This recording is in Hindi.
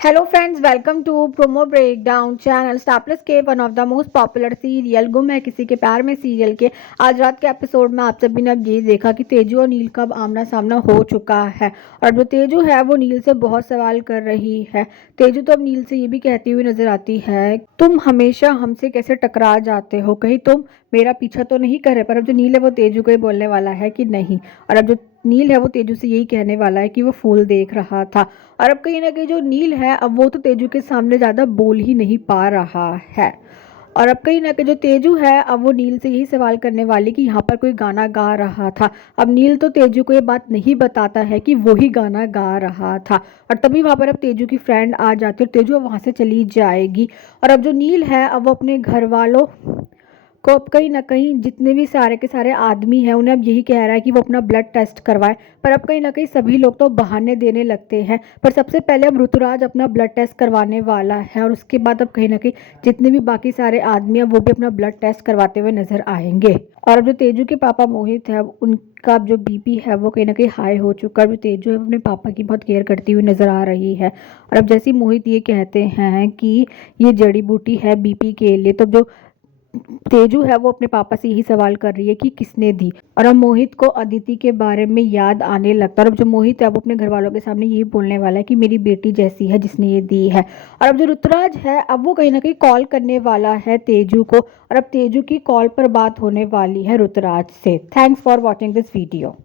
Hello friends, welcome to Promo Breakdown channel. Star Plus के one of the most popular serial गुम है किसी के प्यार में सीरियल के आज रात के एपिसोड में आप सभी ने अब ये देखा कि तेजू और नील का अब आमना सामना हो चुका है। और जो तेजू है वो नील से बहुत सवाल कर रही है। तेजू तो अब नील से ये भी कहती हुई नजर आती है, तुम हमेशा हमसे कैसे टकरा जाते हो, कहीं तुम मेरा पीछा तो नहीं कर रहे। पर अब जो नील है वो तेजू को ही बोलने वाला है कि नहीं। और अब जो नील है वो तेजू से यही कहने वाला है कि वो फूल देख रहा था। और अब कहीं ना कहीं जो नील है अब वो तो तेजू के सामने ज़्यादा बोल ही नहीं पा रहा है। और अब कहीं ना कहीं जो तेजू है अब वो नील से यही सवाल करने वाली कि यहाँ पर कोई गाना गा रहा था। अब नील तो तेजू को ये बात नहीं बताता है कि वो ही गाना गा रहा था। और तभी वहाँ पर अब तेजू की फ्रेंड आ जाती है और तेजू अब वहाँ से चली जाएगी। और अब जो नील है अब वो अपने घर वालों को अब कहीं ना कहीं जितने भी सारे के सारे आदमी हैं उन्हें अब यही कह रहा है कि वो अपना ब्लड टेस्ट करवाए। पर अब कहीं ना कहीं सभी लोग तो बहाने देने लगते हैं। पर सबसे पहले अब ऋतुराज अपना ब्लड टेस्ट करवाने वाला है और उसके बाद अब कहीं ना कहीं जितने भी बाकी सारे आदमी हैं वो भी अपना ब्लड टेस्ट करवाते हुए नजर आएंगे। और अब जो तेजू के पापा मोहित है उनका अब जो बीपी है वो कहीं ना कहीं हाई हो चुका है। जो तेजू है वो अपने पापा की बहुत केयर करती हुई नजर आ रही है। और अब जैसे ही मोहित ये कहते हैं कि ये जड़ी बूटी है बीपी के लिए, तो जो तेजू है वो अपने पापा से यही सवाल कर रही है कि किसने दी। और अब मोहित को अदिति के बारे में याद आने लगता है। और अब जो मोहित है वो अपने घर वालों के सामने यही बोलने वाला है कि मेरी बेटी जैसी है जिसने ये दी है। और अब जो ऋतुराज है अब वो कहीं ना कहीं कॉल करने वाला है तेजू को। और अब तेजू की कॉल पर बात होने वाली है ऋतुराज से। Thanks for watching this video.